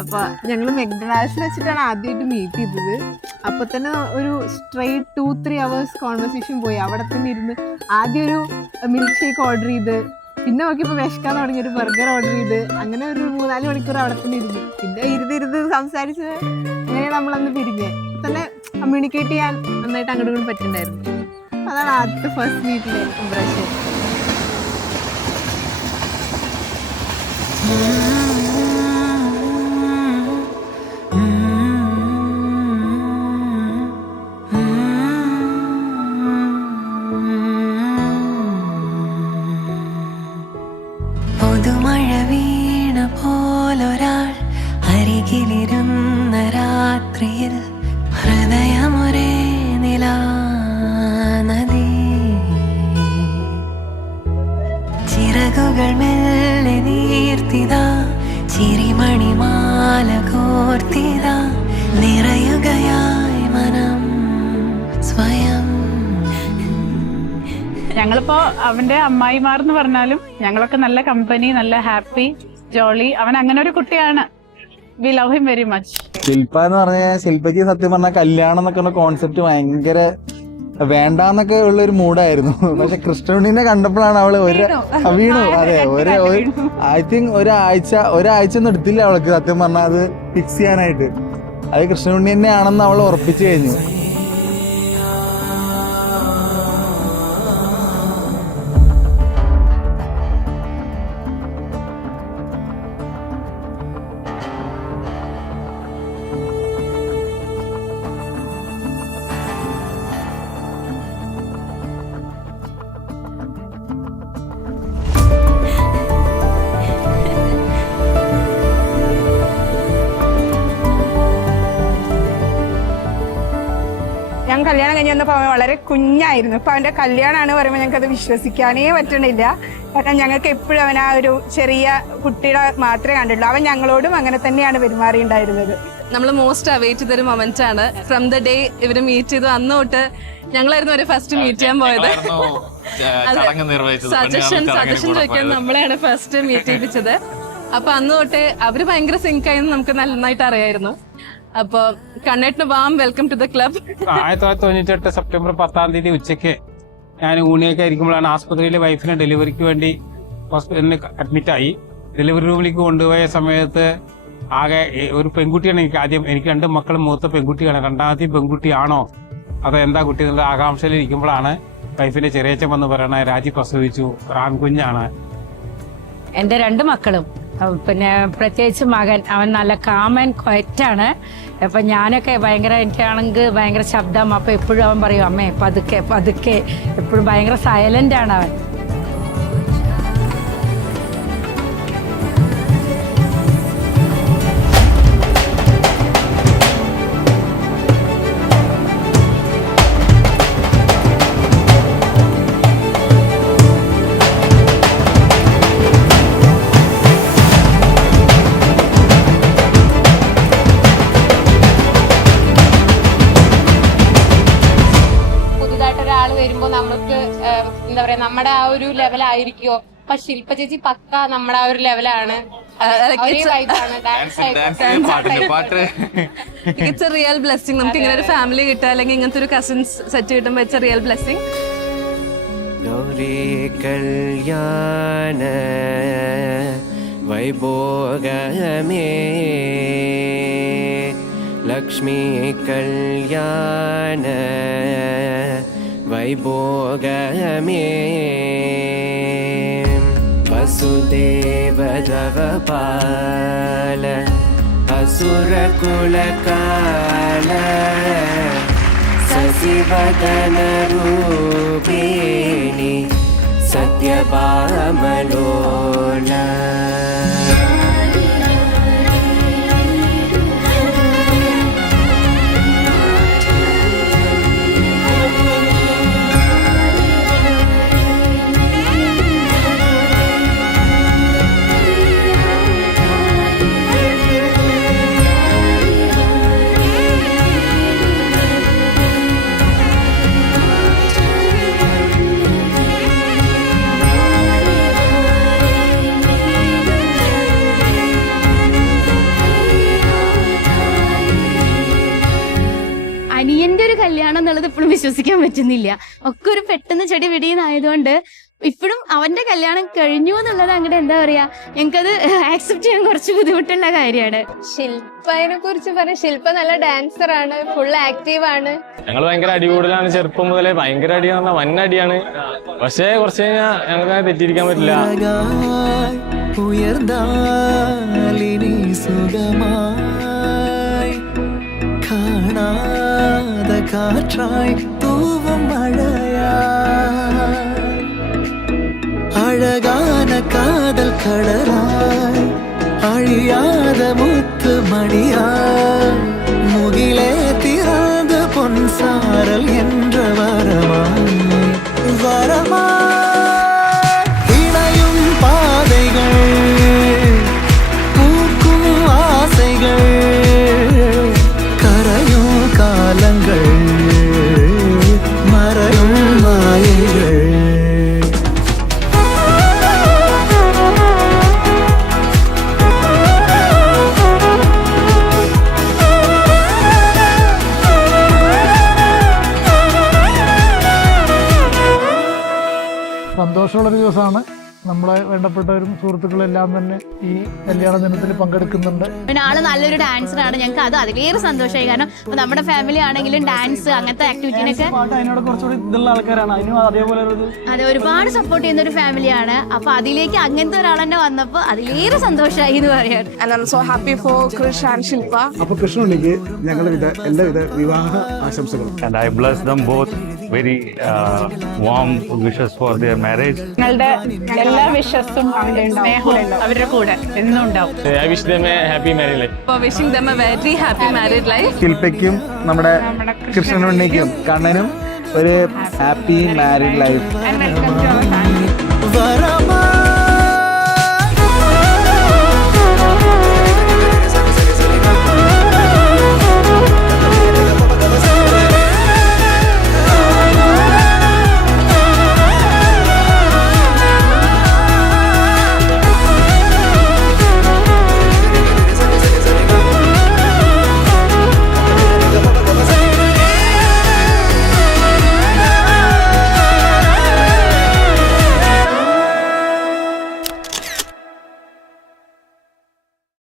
അപ്പൊ ഞങ്ങൾ മെക്ഡൊണാൾഡ്സിൽ വെച്ചിട്ടാണ് ആദ്യമായിട്ട് മീറ്റ് ചെയ്തത്. അപ്പൊ തന്നെ ഒരു സ്ട്രെയിറ്റ് 2-3 hours കോൺവെർസേഷൻ പോയി. അവിടെ തന്നെ ഇരുന്ന് ആദ്യം ഒരു മിൽക്ക് ഷേക്ക് ഓർഡർ ചെയ്ത്, പിന്നെ നോക്കിയപ്പോൾ വിശക്കാൻ തുടങ്ങി ഒരു ബർഗർ ഓർഡർ ചെയ്ത്, അങ്ങനെ ഒരു 3-4 മണിക്കൂർ അവിടെ തന്നെ ഇരുന്നു. പിന്നെ ഇരുന്ന് സംസാരിച്ച് അങ്ങനെയാണ് നമ്മളന്ന് പിരിഞ്ഞത്. തന്നെ കമ്മ്യൂണിക്കേറ്റ് ചെയ്യാൻ നന്നായിട്ട് അങ്ങോട്ടും ഇങ്ങോട്ടും പറ്റുന്നുണ്ടായിരുന്നു. അതാണ് ആദ്യത്തെ ഫസ്റ്റ് മീറ്റിലെ ഇംപ്രഷൻ. പുതുമഴ വീണ പോലൊരാൾ അരികിലിരുന്ന രാത്രിയിൽ ഹൃദയമൊരേ നിലാനദി, ചിറകുകൾ മെല്ലെ നീർത്തിതാ, ചിരിമണിമാല കോർത്തിതാ, നിറയുകയായി മനം സ്വയം. ഞങ്ങളിപ്പോ അവന്റെ അമ്മായിമാർന്ന് പറഞ്ഞാലും ഞങ്ങളൊക്കെ നല്ല കമ്പനി, നല്ല ഹാപ്പി, ജോളി. അവൻ അങ്ങനെ ഒരു കുട്ടിയാണ്. We love him very much. Shilpa എന്ന് പറഞ്ഞാൽ ശില്പയ്ക്ക് സത്യം പറഞ്ഞാൽ കല്യാണം എന്നൊക്കെ ഉള്ള കോൺസെപ്റ്റ് ഭയങ്കര വേണ്ടാന്നൊക്കെ ഉള്ള ഒരു മൂഡായിരുന്നു. പക്ഷെ കൃഷ്ണുണ്ണിനെ കണ്ടപ്പോഴാണ് അവള് വീണു. അതെ, ഐ തിങ്ക് ഒരാഴ്ച ഒന്നും എടുത്തില്ല അവൾക്ക് സത്യം പറഞ്ഞാൽ അത് ഫിക്സ് ചെയ്യാനായിട്ട്. അത് കൃഷ്ണുണ്ണി തന്നെയാണെന്ന് അവൾ ഉറപ്പിച്ചു കഴിഞ്ഞു. ഞാൻ കല്യാണം കഴിഞ്ഞ് വന്നപ്പോൾ അവൻ വളരെ കുഞ്ഞായിരുന്നു. ഇപ്പൊ അവന്റെ കല്യാണമാണ് പറയുമ്പോൾ ഞങ്ങൾക്ക് അത് വിശ്വസിക്കാനേ പറ്റണില്ല. കാരണം ഞങ്ങൾക്ക് എപ്പോഴും അവൻ ആ ഒരു ചെറിയ കുട്ടിയുടെ മാത്രമേ കണ്ടുള്ളൂ. അവൻ ഞങ്ങളോടും അങ്ങനെ തന്നെയാണ് പെരുമാറിയിട്ടുണ്ടായിരുന്നത്. നമ്മൾ മോസ്റ്റ് അവൈറ്റ് ചെയ്തൊരു മൊമെന്റ് ആണ്. ഫ്രം ദ ഡേ ഇവര് മീറ്റ് ചെയ്തു അന്ന് തൊട്ട് ഞങ്ങളായിരുന്നു അവരെ ഫസ്റ്റ് മീറ്റ് ചെയ്യാൻ പോയത്. സജഷൻ ചോദിക്കാൻ നമ്മളെയാണ് ഫസ്റ്റ് മീറ്റ് ചെയ്യിപ്പിച്ചത്. അപ്പൊ അന്ന് തൊട്ട് അവര് ഭയങ്കര സിങ്ക് ആയെന്ന് നമുക്ക് നന്നായിട്ട് അറിയായിരുന്നു. അപ്പൊ കണ്ണേട്ടിന് warm welcome to the club. 1998 September 10 ഉച്ചയ്ക്ക് ഞാൻ ഊണിയൊക്കെ ആയിരിക്കുമ്പോഴാണ് ആസ്പത്രിയിൽ വൈഫിനെ ഡെലിവറിക്ക് വേണ്ടി ഹോസ്പിറ്റലിൽ അഡ്മിറ്റായി. ഡെലിവറി റൂമിലേക്ക് കൊണ്ടുപോയ സമയത്ത് ആകെ ഒരു പെൺകുട്ടിയാണ് എനിക്ക് 2 മക്കളും മൂത്ത പെൺകുട്ടിയാണ്. രണ്ടാമത്തെ പെൺകുട്ടിയാണോ അതോ എന്താ കുട്ടി എന്നുള്ള ആകാംക്ഷയിൽ ഇരിക്കുമ്പോഴാണ് വൈഫിന്റെ ചെറിയച്ഛൻ വന്ന് പറയണ രാജി പ്രസവിച്ചു, ആൺകുഞ്ഞാണ്. എൻ്റെ 2 മക്കളും, പിന്നെ പ്രത്യേകിച്ച് മകൻ, അവൻ നല്ല കാമൻ ക്വയറ്റാണ്. അപ്പം ഞാനൊക്കെ എനിക്കാണെങ്കിൽ ഭയങ്കര ശബ്ദം. അപ്പം എപ്പോഴും അവൻ പറയും അമ്മേ പതുക്കെ പതുക്കെ, എപ്പോഴും ഭയങ്കര സൈലന്റ് ആണ് അവൻ. വരുമ്പോ നമുക്ക് എന്താ പറയാ നമ്മുടെ ആ ഒരു ലെവലായിരിക്കോ. അപ്പൊ ശില്പ ചേച്ചി പക്ക നമ്മുടെ ആ ഒരു ലെവലാണ്. It's A real blessing. നമുക്ക് ഇങ്ങനെ ഒരു ഫാമിലി കിട്ടുക, അല്ലെങ്കിൽ ഇങ്ങനത്തെ ഒരു കസിൻസ് സെറ്റ് കിട്ടുമ്പോൾ ഇറ്റ്സ് എ റിയൽ ബ്ലെസ്സിങ്. കല്യാണ വൈഭോഗമേ ലക്ഷ്മി കല്യാണ വൈഭോഗമേ വസുദേവദവപാല അസുരകുലകാല സസിവദന രൂപിണി സത്യഭാമലോല. കല്യാണം എന്നുള്ളത് ഇപ്പോഴും വിശ്വസിക്കാൻ പറ്റുന്നില്ല. ഒക്കെ ഒരു പെട്ടെന്ന് ചെടി പിടിയെന്നായതുകൊണ്ട് ഇപ്പോഴും അവന്റെ കല്യാണം കഴിഞ്ഞു എന്നുള്ളത് അങ്ങോട്ട് എന്താ പറയാ, ഞങ്ങൾക്കത് ആക്സെപ്റ്റ് ചെയ്യാൻ കുറച്ച് ബുദ്ധിമുട്ടുള്ള കാര്യമാണ്. ശില്പനെ കുറിച്ച് പറയാം, ശില്പ നല്ല ഡാൻസർ ആണ്, ഫുൾ ആക്റ്റീവ് ആണ്. ഞങ്ങൾ ഭയങ്കര അടികൂടലാണ്, ചെറുപ്പം മുതലേ ഭയങ്കര അടിയാണ്, വൻ അടിയാണ്. പക്ഷേ കുറച്ച് കഴിഞ്ഞാൽ ഞങ്ങൾക്ക് തെറ്റിയിരിക്കാൻ പറ്റില്ല. ഉയർന്നാലിനി സുഖമായി കാണാത കാറ്റായി തൂവും മഴയാ അഴകാന കാതൽ കടലായി അഴിയാത മുത്ത് മണിയായി മുകിലേ തിരാത പൊൻസാരൽ എன்ற வரமாய் இணையும் பாதைகள் பூக்கும் ஆசைகள் கரையும் காலங்கள் மறையும் மாயைகள். സന്തോഷമുള്ളൊരു ദിവസമാണ്. നമ്മളെ വേണ്ടപ്പെട്ടവരും സുഹൃത്തുക്കളെല്ലാം തന്നെ ഈ കല്യാണ ദിനത്തിൽ പങ്കെടുക്കുന്നുണ്ട്. പിന്നെ ആള് നല്ലൊരു ഡാൻസറാണ്, ഞങ്ങൾക്ക് അത് അതിലേറെ സന്തോഷമായി. കാരണം നമ്മുടെ ഫാമിലി ആണെങ്കിലും ഡാൻസ് അങ്ങനത്തെ ആക്ടിവിറ്റീനൊക്കെ അതിനോട് കുറച്ചുകൂടി ഇതുള്ള ആൾക്കാരാണ്, അതിനും അതേപോലെ അതെ ഒരുപാട് സപ്പോർട്ട് ചെയ്യുന്ന ഒരു ഫാമിലിയാണ്. അപ്പൊ അതിലേക്ക് അങ്ങനത്തെ ഒരാൾ തന്നെ വന്നപ്പോ അതിലേറെ സന്തോഷമായി എന്ന് പറയാൻ. So happy for Krish and Shilpa. അപ്പൊ കൃഷ്ണുണ്ണിക്ക് ഞങ്ങളുടെ എല്ലാവിധ വിവാഹ ആശംസകളും. And I bless them both. Very warm wishes for their marriage. ഞങ്ങളുടെ എല്ലാ വിശ്വസും സ്നേഹവും അവരുടെ കൂടെ എന്നും ഉണ്ടാവും. I wish them a happy married life. Wishing them a very happy married life. ശില്പയ്ക്കും നമ്മുടെ കൃഷ്ണനുണ്ണിക്കും കണ്ണനും ഒരു ഹാപ്പി മാരീഡ് ലൈഫ്.